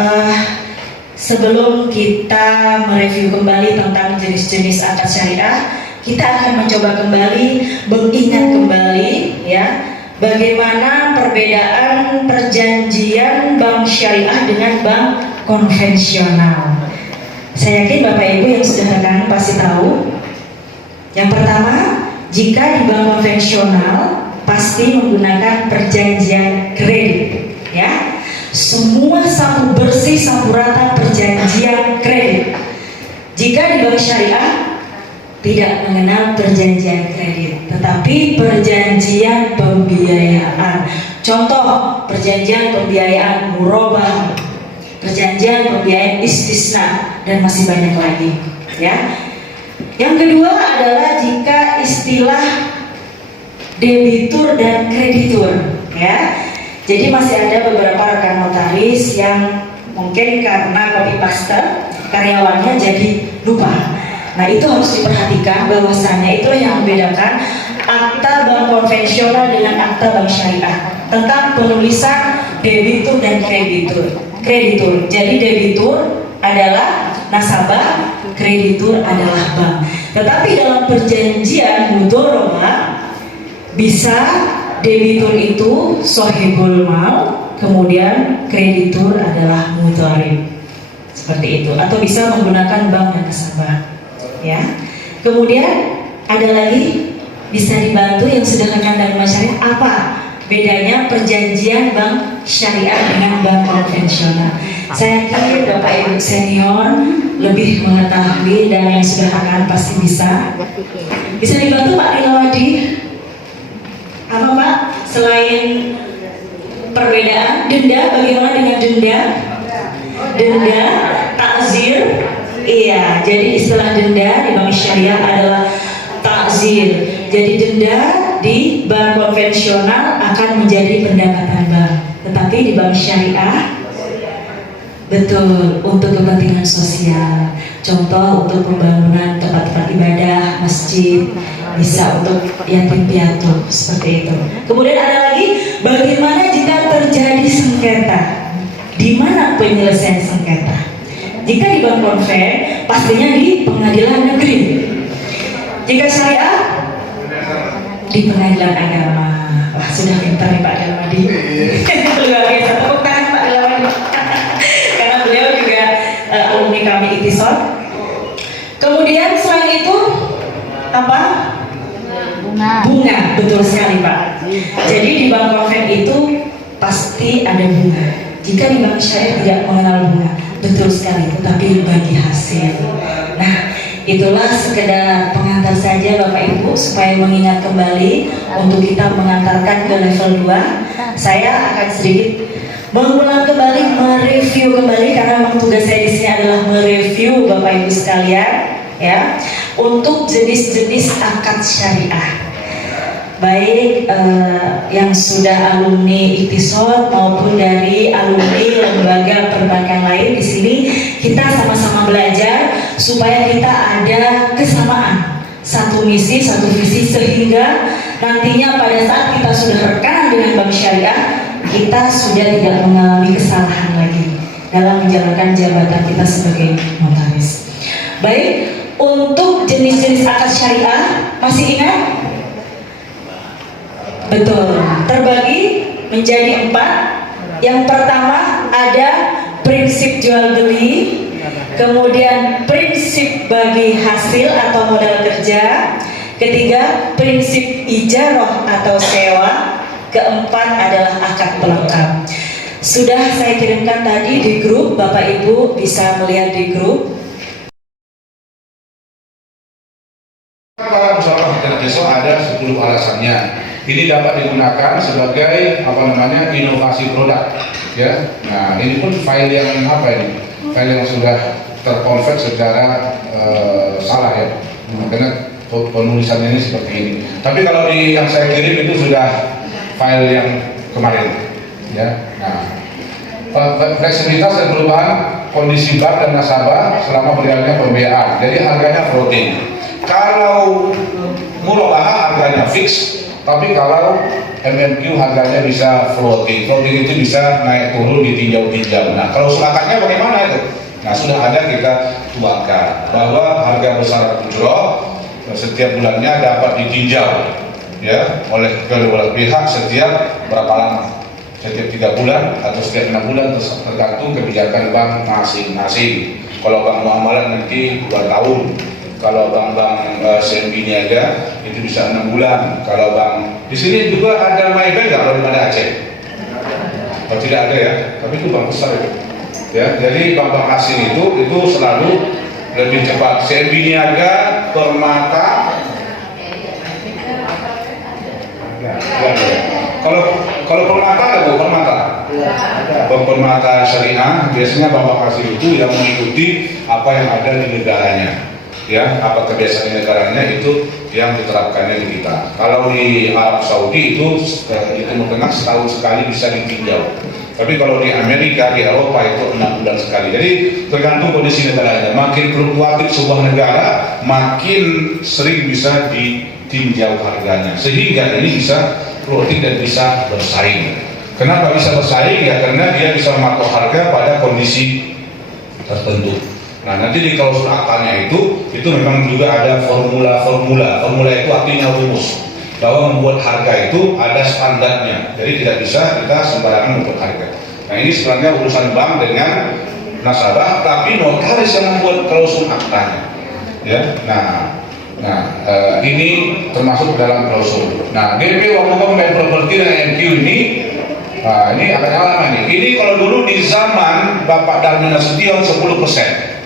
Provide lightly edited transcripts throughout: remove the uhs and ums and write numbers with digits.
Eh, Sebelum kita mereview kembali tentang jenis-jenis akad syariah, kita akan mencoba kembali mengingat kembali ya bagaimana perbedaan perjanjian bank syariah dengan bank konvensional. Saya yakin Bapak Ibu yang sudah rekan pasti tahu. Yang pertama, jika di bank konvensional pasti menggunakan perjanjian kredit, ya. Semua sapu bersih, sapu rata perjanjian kredit. Jika di bank syariah tidak mengenal perjanjian kredit, tetapi perjanjian pembiayaan. Contoh, perjanjian pembiayaan murabah, perjanjian pembiayaan istisna, dan masih banyak lagi. Ya. Yang kedua adalah jika istilah debitur dan kreditur, ya. Jadi masih ada beberapa rekan notaris yang mungkin karena copy paste karyawannya jadi lupa. Nah, itu harus diperhatikan bahwasannya itulah yang membedakan akta bank konvensional dengan akta bank syariah tentang penulisan debitur dan kreditur. Jadi debitur adalah nasabah, kreditur adalah bank. Tetapi dalam perjanjian mudharabah bisa debitur itu sohibul mal, kemudian kreditur adalah mudharib, seperti itu. Atau bisa menggunakan bank dan nasabah, ya. Kemudian ada lagi bisa dibantu yang sudah rekan dari masyarakat, apa bedanya perjanjian bank syariah dengan bank konvensional? Saya yakin Bapak Ibu senior lebih mengetahui dan yang sudah rekan pasti bisa dibantu Pak Rilawadi. Apa Pak? Selain perbedaan denda, bagaimana dengan denda? Denda, takzir. Iya, jadi istilah denda di bank syariah adalah takzir. Jadi denda di bank konvensional akan menjadi pendapatan bank, tetapi di bank syariah betul untuk kepentingan sosial. Contoh untuk pembangunan tempat-tempat ibadah, masjid, bisa untuk yatim piatu, seperti itu. Kemudian ada lagi, bagaimana jika terjadi sengketa? Di mana penyelesaian sengketa? Jika di bank konven, pastinya di pengadilan negeri. Jika syariah, di pengadilan agama. Wah, sudah pintar nih Pak Dalmadi. Luar biasa, tepuk tangan Pak Dalmadi. Karena beliau juga alumni kami Itisol. Kemudian selain itu apa? Bunga, betul sekali Pak. Jadi di bank konven itu pasti ada bunga. Jika di bank syariah tidak mengenal bunga, betul sekali, tetapi bagi hasil. Nah, itulah sekedar pengantar saja Bapak Ibu supaya mengingat kembali untuk kita mengantarkan ke level 2. Saya akan sedikit mengulang kembali, mereview kembali karena memang tugas saya di sini adalah mereview Bapak Ibu sekalian, ya, untuk jenis-jenis akad syariah. Baik yang sudah alumni Itisol maupun dari alumni lembaga perbankan lain, di sini kita sama-sama belajar supaya kita ada kesamaan, satu misi, satu visi, sehingga nantinya pada saat kita sudah rekanan dengan bank syariah, kita sudah tidak mengalami kesalahan lagi dalam menjalankan jabatan kita sebagai notaris. Baik, untuk jenis-jenis akad syariah masih ingat? Betul, terbagi menjadi 4. Yang pertama ada prinsip jual beli, kemudian prinsip bagi hasil atau modal kerja, ketiga prinsip ijarah atau sewa, keempat adalah akad pelengkap. Sudah saya kirimkan tadi di grup, Bapak Ibu bisa melihat di grup. Misalkan besok ada 10 alasannya. Ini dapat digunakan sebagai inovasi produk, ya. Nah, ini pun file yang file yang sudah terkonvert secara salah, ya. Karena penulisannya ini seperti ini. Tapi kalau yang saya kirim itu sudah file yang kemarin, ya. Nah, fleksibilitas dan perubahan kondisi bank dan nasabah selama berjalannya pembiayaan. Jadi harganya floating. Kalau murabah harganya fix, Tapi kalau MMQ harganya bisa floating itu bisa naik turun ditinjau-tinjau. Nah, kalau usul akadnya bagaimana itu? Nah, sudah ada kita tuangkan bahwa harga besaran kujro setiap bulannya dapat ditinjau ya oleh kedua pihak setiap berapa lama, setiap 3 bulan atau setiap 6 bulan, tergantung kebijakan bank masing-masing. Kalau bank muamalah nanti 2 tahun, kalau bank-bank CMB niaga itu bisa 6 bulan. Kalau bank di sini juga ada Maybank nggak kalau di Banda Aceh? Oh, tidak ada ya, tapi itu bank besar itu. Ya, jadi bank-bank asing itu selalu lebih cepat. CMB niaga, Permata. Kalau Permata ada bu, Permata. Bank Permata Syariah biasanya bank asing itu yang mengikuti apa yang ada di negaranya, ya apa kebiasaan di negaranya itu yang diterapkannya di kita. Kalau di Arab Saudi itu di Timur Tengah setahun sekali bisa ditinjau. Tapi kalau di Amerika, di Eropa itu 6 bulan sekali. Jadi tergantung kondisi negaranya. Makin fluktuatif sebuah negara, makin sering bisa ditinjau harganya. Sehingga ini bisa floating dan bisa bersaing. Kenapa bisa bersaing? Ya karena dia bisa mematok harga pada kondisi tertentu. Nah, nanti di klausul aktanya itu memang juga ada formula. Formula itu artinya rumus bahwa membuat harga itu ada standarnya. Jadi tidak bisa kita sembarangan membuat harga. Nah, ini sebenarnya urusan bank dengan nasabah, tapi notaris yang membuat klausul aktanya. Ya, ini termasuk dalam klausul. Nah, DP waktu pembelian properti dan MQ ini agak lama nih. Ini kalau dulu di zaman Bapak Darmin Nasution 10%.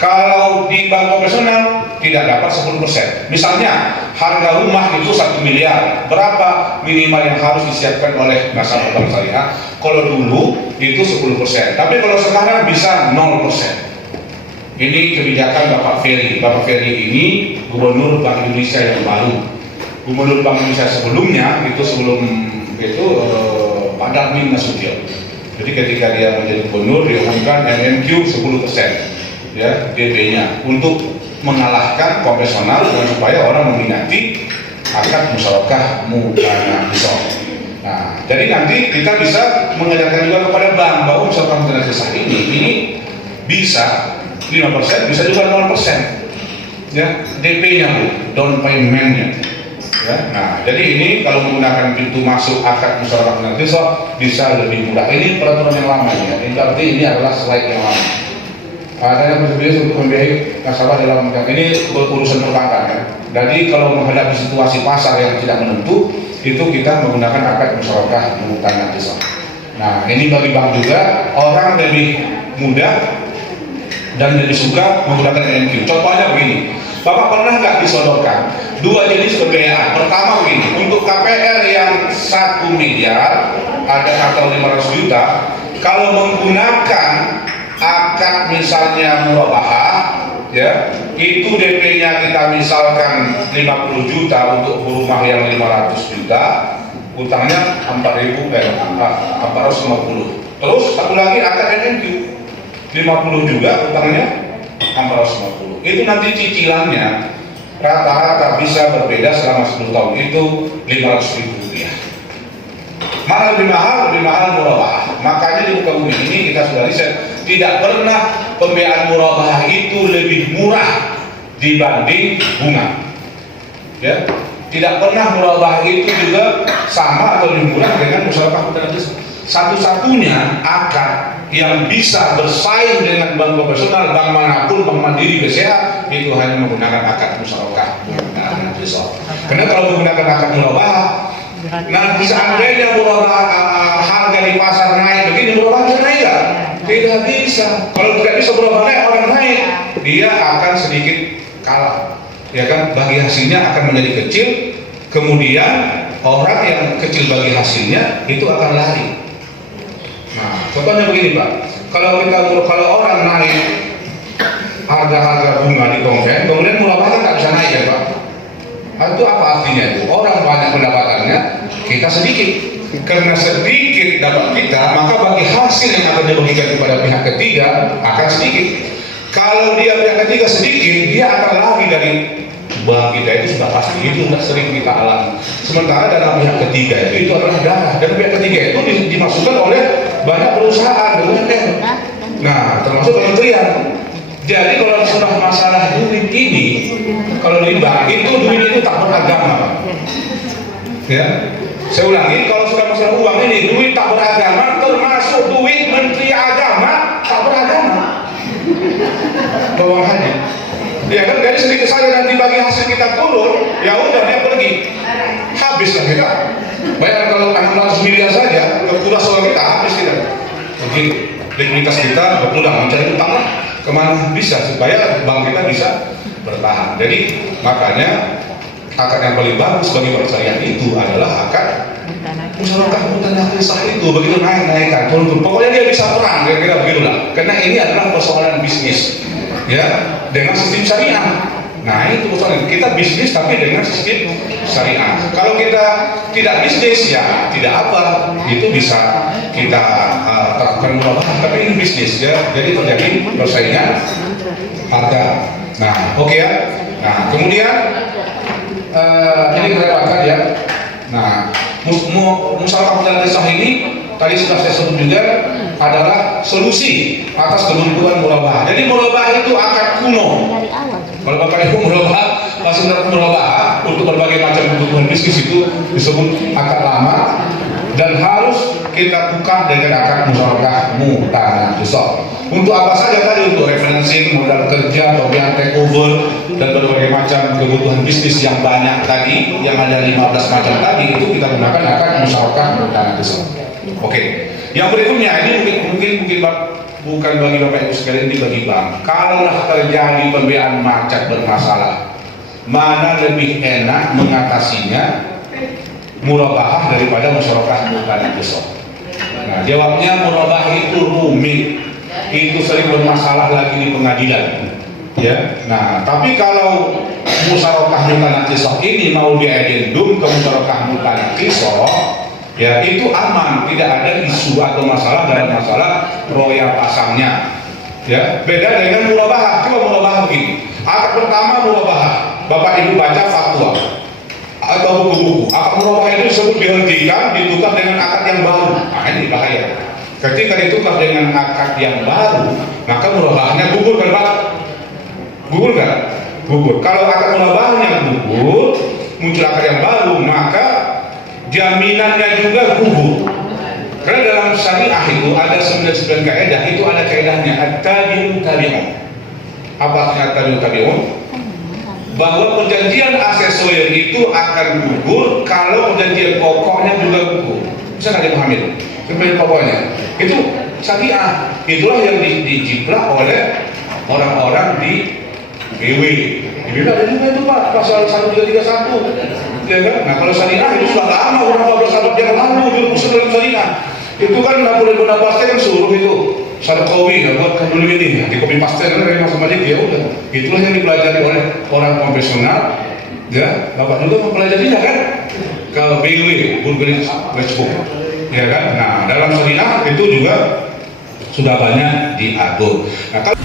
Kalau di bank konvensional tidak dapat 10%. Misalnya harga rumah itu 1 miliar, berapa minimal yang harus disiapkan oleh nasabah bank syariah? Kalau dulu itu 10%, tapi kalau sekarang bisa 0%. Ini kebijakan Bapak Ferry. Bapak Ferry ini Gubernur Bank Indonesia yang baru. Gubernur Bank Indonesia sebelum itu Pak Darmin Nasution. Jadi ketika dia menjadi gubernur, dia umumkan MMQ 10%. Ya, DP-nya untuk mengalahkan konvensional dan supaya orang meminati akad musyarakah mutanabisah. Nah, jadi nanti kita bisa mengajarkan juga kepada bank bahwa musyarakah mutanabisah ini bisa 5%, bisa juga 0%. Ya, DP-nya bu, down payment-nya. Ya, nah, jadi ini kalau menggunakan pintu masuk akad musyarakah mutanabisah bisa lebih mudah. Ini peraturan yang lama ya. Ini berarti ini adalah slide yang lama. Adanya persetujuan untuk membiayai nasabah dalam ini berurusan perbankan ya. Jadi kalau menghadapi situasi pasar yang tidak menentu, itu kita menggunakan akad musyarakah mutanabisah. Nah, ini bagi bank juga orang lebih mudah dan lebih suka menggunakan MMQ. Contohnya begini, Bapak pernah nggak disodorkan 2 jenis pembiayaan? Pertama begini, untuk KPR yang 1 miliar ada atau 500 juta, kalau menggunakan akad misalnya murabahah ya, itu DP-nya kita misalkan 50 juta untuk rumah yang 500 juta, utangnya 450. Terus satu lagi akad MMQ 50 juga, utangnya 450. Itu nanti cicilannya rata-rata bisa berbeda selama 10 tahun, itu 500.000 rupiah. Mana lebih mahal? Lebih mahal murabahah. Makanya di muka bumi ini kita sudah riset, tidak pernah pembiayaan murabahah itu lebih murah dibanding bunga. Ya, tidak pernah murabahah itu juga sama atau lebih murah dengan musyarakah mutanabisah. Satu-satunya akad yang bisa bersaing dengan bank konvensional, bank manapun, bank mandiri, BCA, itu hanya menggunakan akad musyarakah mutanabisah. Karena kalau menggunakan akad murabahah, nanti seandainya harga di pasar naik begini, murabahah naik ya? Tidak bisa. Kalau tidak bisa murabahah naik, orang naik, dia akan sedikit kalah. Ya kan, bagi hasilnya akan menjadi kecil, kemudian orang yang kecil bagi hasilnya itu akan lari. Nah, contohnya begini Pak, kalau orang naik harga-harga bunga di konven, kemudian murabahah nggak bisa naik ya Pak. Itu apa artinya itu? Orang banyak pendapatannya, kita sedikit. Karena sedikit dapat kita, maka bagi hasil yang akan dibagikan kepada pihak ketiga akan sedikit. Kalau dia pihak ketiga sedikit, dia akan lari bank kita itu sudah pasti, itu sudah sering kita alami. Sementara dana pihak ketiga itu adalah dana, dan pihak ketiga itu dimasukkan oleh banyak perusahaan, BUMN. Nah, termasuk kementerian. Jadi kalau sudah masalah duit ini, kalau di bank itu duit itu tak beragama. Ya, saya ulangi, kalau sudah masalah uang ini, duit tak beragama, termasuk duit Menteri Agama tak beragama. Bawang haji. Ya kan, jadi sedikit saja nanti bagi hasil kita turun, ya udah dia pergi, habislah kita. Bayangkan kalau 600 miliar saja, kekuras soal kita habis kita. Begitu, likuiditas kita berkurang, mencari utang lah. Kemana bisa supaya bank kita bisa bertahan. Jadi makanya akad yang paling bagus bagi perceraian itu adalah akad musyawarah mutanakil sah itu. Begitu naikkan turun, pokoknya dia bisa perang, kira-kira begitulah. Karena ini adalah persoalan bisnis, ya, dengan sistem syariah. Nah itu persoalan, kita bisnis tapi dengan sistem syariah. Kalau kita tidak bisnis, ya tidak apa, itu bisa kita terapkan murabah, tapi ini bisnis, ya, jadi terjadi persaingan harga. Nah oke, ya. Nah kemudian ini kelewatan, ya. Nah musyawarah mutanakil sah ini tadi sudah saya sebut juga adalah solusi atas kebuntuan murabah. Jadi murabah itu akad kuno. Kalau Bapak Ibu murabah, fasilitas murabah untuk berbagai macam kebutuhan bisnis itu disebut akad lama, dan harus kita tukar dengan akad musyawarah mutanakil sah. Untuk apa saja tadi? Untuk referencing, modal kerja, pembiayaan takeover, dan berbagai macam kebutuhan bisnis yang banyak tadi, yang ada 15 macam tadi, itu kita gunakan akad musyawarah mutanakil sah. Oke. Yang berikutnya ini mungkin bukan bagi Bapak Ibu sekalian, ini bagi bank. Kalaulah terjadi pembiayaan macet bermasalah, mana lebih enak mengatasinya, murabahah daripada musyawarah mutanakil sah? Nah, jawabnya murabahah itu rumit, itu sering bermasalah lagi di pengadilan. Ya, nah tapi kalau musyawarah mutanakil sah ini mau diadendum ke musyawarah mutanakil sah, ya itu aman, tidak ada isu atau masalah dalam masalah royal pasangnya. Ya, beda dengan murabahah. Coba murabahah begini. Akad pertama murabahah, Bapak Ibu baca fatwa atau buku-buku. Akad murabahah itu disebut dihentikan, ditukar dengan akad yang baru. Nah ini bahaya. Ketika ditukar dengan akad yang baru, maka murabahahnya gugur kan Pak? Gugur kan? Gugur. Kalau akad murabahahnya gugur, muncul akad yang baru, maka jaminannya juga gugur. Karena dalam syariah itu ada 99 kaidah, itu ada kaidahnya at-tabi'un tabi'un. Apa artinya at-tabi'un tabi'un? Bahwa perjanjian aksesoris itu akan gugur kalau perjanjian pokoknya juga gugur. Bisa nggak dipahami? Perjanjian pokoknya itu syariah, itulah yang dijiplak oleh orang-orang di BW. Di BW ada juga itu Pak, pasal 1331. Ya kan? Nah kalau syariah itu sudah lama, udah 15 abad yang lalu dirumuskan dalam syariah. Itu kan Napoleon Bonaparte kan suruh itu Sarkowi, ya, buat dulu ini di copy paste dari Mas Majid, ya udah. Itulah yang dipelajari oleh orang profesional. Ya, Bapak juga mempelajarinya kan? Ke BW, Burgerich Westbook. Ya kan? Nah dalam syariah itu juga sudah banyak diatur. Nah kalau